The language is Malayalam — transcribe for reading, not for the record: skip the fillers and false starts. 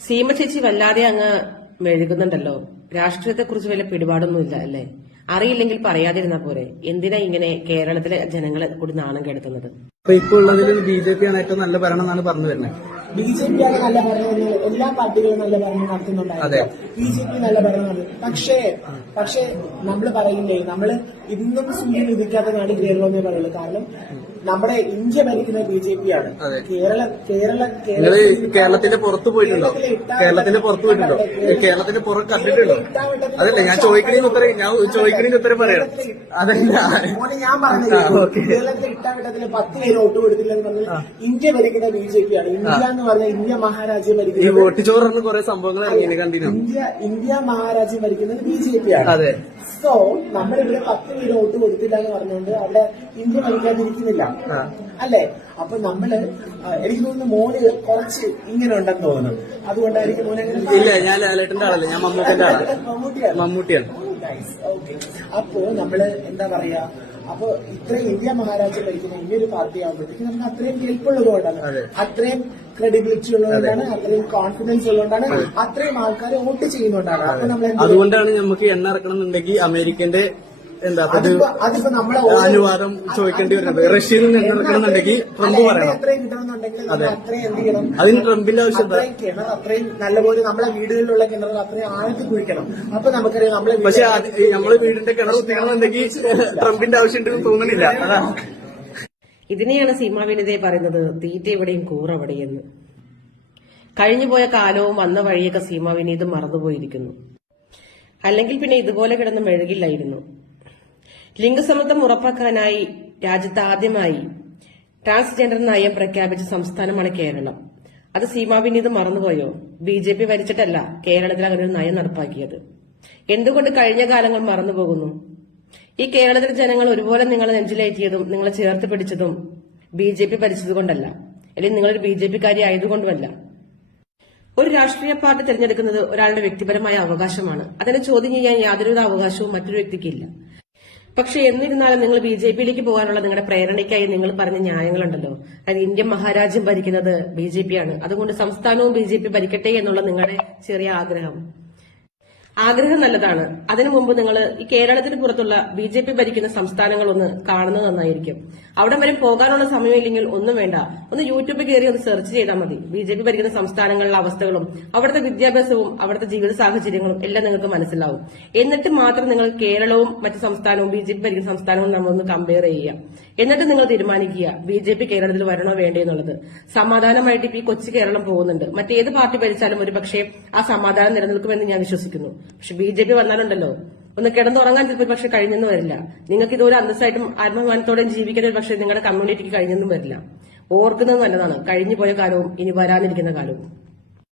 സീമ ചേച്ചി വല്ലാതെ അങ്ങ് മെഴുകുന്നുണ്ടല്ലോ. രാഷ്ട്രീയത്തെക്കുറിച്ച് വല്ല പിടിപാടൊന്നുമില്ല അല്ലേ? അറിയില്ലെങ്കിൽ പറയാതിരുന്നാ പോരെ. എന്തിനാ ഇങ്ങനെ കേരളത്തിലെ ജനങ്ങളെ കൂടി നാണം കെടുത്തുന്നത്? ഇപ്പൊ ഉള്ളതിൽ BJP ആണ് ഏറ്റവും നല്ല ഭരണം എന്നാണ് പറഞ്ഞു വരുന്നത്. BJP ആണ് നല്ല ഭരണം, എല്ലാ പാർട്ടികളും നല്ല ഭരണം നടത്തുന്നുണ്ടായിരുന്നു. BJP നല്ല ഭരണമാണ്. പക്ഷേ നമ്മൾ പറയില്ലേ, നമ്മള് ഇന്നും സൂര്യൻ ഉദിക്കാത്ത നാട് കേരളം എന്നേ പറയുള്ളൂ. കാരണം നമ്മുടെ ഇന്ത്യ ഭരിക്കുന്ന BJP ആണ്. കേരളത്തിന്റെ പുറത്ത് പോയിട്ടുണ്ടോ? കേരളത്തിന്റെ പുറത്ത് പോയിട്ടുണ്ടോ? കേരളത്തിന്റെ പുറത്ത് കണ്ടിട്ടുണ്ടോ? അതല്ലേ ഞാൻ ചോദിക്കണേന്ന് ഉത്തരം പറയണം. അതല്ല ഞാൻ പറഞ്ഞത്, കേരളത്തിൽ ഇട്ടാവട്ടത്തില് 10 പേര് വോട്ട് കൊടുത്തില്ലെന്ന് പറഞ്ഞാൽ ഇന്ത്യ ഭരിക്കുന്ന BJP ആണ്. ഇന്ത്യ എന്ന് പറഞ്ഞാൽ ഇന്ത്യ മഹാരാജ്യം ഭരിക്കുന്നത്, വോട്ട് ചോറിന് കുറെ സംഭവങ്ങൾ ഇറങ്ങി കണ്ടിരുന്നു. ഇന്ത്യ മഹാരാജ്യം ഭരിക്കുന്നത് BJP ആണ്. അതെ. സോ നമ്മളിവിടെ 10 പേര് വോട്ട് കൊടുത്തില്ല എന്ന് പറഞ്ഞുകൊണ്ട് അവിടെ ഇന്ത്യ ഭരിക്കാതിരിക്കുന്നില്ല അല്ലേ? അപ്പൊ നമ്മള് എനിക്ക് തോന്നുന്നു മോന് കുറച്ച് ഇങ്ങനെ ഉണ്ടെന്ന് തോന്നുന്നു. അതുകൊണ്ടായിരിക്കും മോനെ. ഇല്ല, ഞാൻ ലാലേട്ടന്റെ ആളല്ല, ഞാൻ മമ്മൂട്ടിന്റെ ആളാണ്. മമ്മൂട്ടിയാണ്. ഓക്കെ. അപ്പോ നമ്മള് എന്താ പറയാ, അപ്പൊ ഇത്രയും ഇന്ത്യ മഹാരാജ്യം ഭരിക്കുന്ന ഇന്ത്യയൊരു പാർട്ടി ആകുമ്പോഴത്തേക്ക് നമുക്ക് അത്രയും കേൾപ്പുള്ളതുകൊണ്ടാണ്, അത്രയും ക്രെഡിബിലിറ്റി ഉള്ളതുകൊണ്ടാണ്, അത്രയും കോൺഫിഡൻസ് ഉള്ളതുകൊണ്ടാണ്, അത്രയും ആൾക്കാർ വോട്ട് ചെയ്യുന്നതുകൊണ്ടാണ്. അപ്പൊ നമ്മൾ അതുകൊണ്ടാണ് നമുക്ക് എണ്ണ ഇറക്കണം എന്നുണ്ടെങ്കിൽ അമേരിക്കന്റെ അതിപ്പോ നമ്മളെ അനുവാദം ചോദിക്കേണ്ടി വരുന്നത്. റഷ്യയിൽ നിന്ന് എണ്ണ ഇറക്കണമെന്നുണ്ടെങ്കിൽ ട്രംപ് പറയണം. അത്രയും കിട്ടണമെന്നുണ്ടെങ്കിൽ അത്രയും എന്ത് ചെയ്യണം? അതിന് ട്രംപിന്റെ ആവശ്യം കിണർ അത്രയും നല്ലപോലെ നമ്മളെ വീടുകളിലുള്ള കിണർ അത്രയും ആഴത്തിൽ കുഴിക്കണം. അപ്പൊ നമുക്കറിയാം നമ്മളെ. പക്ഷെ നമ്മളെ വീടിന്റെ കിണർ കുത്തിക്കണമെന്നുണ്ടെങ്കിൽ ട്രംപിന്റെ ആവശ്യമുണ്ടെന്ന് തോന്നുന്നില്ല. ഇതിനെയാണ് സീമാ വിനിതയെ പറയുന്നത്, തീറ്റ എവിടെയും കൂറവിടെയെന്ന്. കഴിഞ്ഞുപോയ കാലവും വന്ന വഴിയൊക്കെ സീമാ വിനീത് മറന്നുപോയിരിക്കുന്നു. അല്ലെങ്കിൽ പിന്നെ ഇതുപോലെ കിടന്ന് മെഴുകില്ലായിരുന്നു. ലിംഗസമത്വം ഉറപ്പാക്കാനായി രാജ്യത്ത് ആദ്യമായി ട്രാൻസ്ജെൻഡർ നയം പ്രഖ്യാപിച്ച സംസ്ഥാനമാണ് കേരളം. അത് സീമാ വിനീത് മറന്നുപോയോ? BJP ഭരിച്ചിട്ടല്ല കേരളത്തിൽ അങ്ങനെ ഒരു നയം നടപ്പാക്കിയത്. എന്തുകൊണ്ട് കഴിഞ്ഞ കാലങ്ങൾ മറന്നുപോകുന്നു? ഈ കേരളത്തിലെ ജനങ്ങൾ ഒരുപോലെ നിങ്ങളെ നെഞ്ചിലേറ്റിയതും നിങ്ങളെ ചേർത്ത് പിടിച്ചതും BJP ഭരിച്ചതുകൊണ്ടല്ല, അല്ലെങ്കിൽ നിങ്ങളൊരു BJP-കാരി ആയതുകൊണ്ടുമല്ല. ഒരു രാഷ്ട്രീയ പാർട്ടി തിരഞ്ഞെടുക്കുന്നത് ഒരാളുടെ വ്യക്തിപരമായ അവകാശമാണ്. അതിനെ ചോദ്യം ചെയ്യാൻ യാതൊരുവിധ അവകാശവും മറ്റൊരു വ്യക്തിക്കില്ല. പക്ഷെ എന്നിരുന്നാലും നിങ്ങൾ BJP-യിലേക്ക് പോകാനുള്ള നിങ്ങളുടെ പ്രേരണയ്ക്കായി നിങ്ങൾ പറഞ്ഞ ന്യായങ്ങളുണ്ടല്ലോ. അത് ഇന്ത്യൻ മഹാരാജ്യം ഭരിക്കുന്നത് BJP ആണ്, അതുകൊണ്ട് സംസ്ഥാനവും BJP ഭരിക്കട്ടെ എന്നുള്ള നിങ്ങളുടെ ചെറിയ ആഗ്രഹം നല്ലതാണ്. അതിനു മുമ്പ് നിങ്ങൾ ഈ കേരളത്തിന് പുറത്തുള്ള BJP ഭരിക്കുന്ന സംസ്ഥാനങ്ങൾ ഒന്ന് കാണുന്നത് നന്നായിരിക്കും. അവിടെ വരെ പോകാനുള്ള സമയമില്ലെങ്കിൽ ഒന്നും വേണ്ട, ഒന്ന് യൂട്യൂബിൽ കയറി ഒന്ന് സെർച്ച് ചെയ്താൽ മതി. BJP ഭരിക്കുന്ന സംസ്ഥാനങ്ങളിലെ അവസ്ഥകളും അവിടുത്തെ വിദ്യാഭ്യാസവും അവിടുത്തെ ജീവിത സാഹചര്യങ്ങളും എല്ലാം നിങ്ങൾക്ക് മനസ്സിലാവും. എന്നിട്ട് മാത്രം നിങ്ങൾ കേരളവും മറ്റു സംസ്ഥാനവും BJP ഭരിക്കുന്ന സംസ്ഥാനവും നമ്മളൊന്ന് കമ്പയർ ചെയ്യുക. എന്നിട്ട് നിങ്ങൾ തീരുമാനിക്കുക BJP കേരളത്തിൽ വരണോ വേണ്ടേ എന്നുള്ളത്. സമാധാനമായിട്ട് ഇപ്പൊ ഈ കൊച്ചു കേരളം പോകുന്നുണ്ട്. മറ്റേത് പാർട്ടി ഭരിച്ചാലും ഒരു പക്ഷേ ആ സമാധാനം നിലനിൽക്കുമെന്ന് ഞാൻ വിശ്വസിക്കുന്നു. പക്ഷെ BJP വന്നാലുണ്ടല്ലോ, ഒന്ന് കിടന്നുറങ്ങാൻ ചിലപ്പോൾ പക്ഷെ കഴിഞ്ഞെന്ന് വരില്ല. നിങ്ങൾക്ക് ഇതുപോലെ അന്തസ്സായിട്ടും ആത്മാഭിമാനത്തോടെയും ജീവിക്കുന്ന ഒരു പക്ഷേ നിങ്ങളുടെ കമ്മ്യൂണിറ്റിക്ക് കഴിഞ്ഞെന്നും വരില്ല. ഓർക്കുന്നത് നല്ലതാണ് കഴിഞ്ഞു പോയ കാലവും ഇനി വരാനിരിക്കുന്ന കാലവും.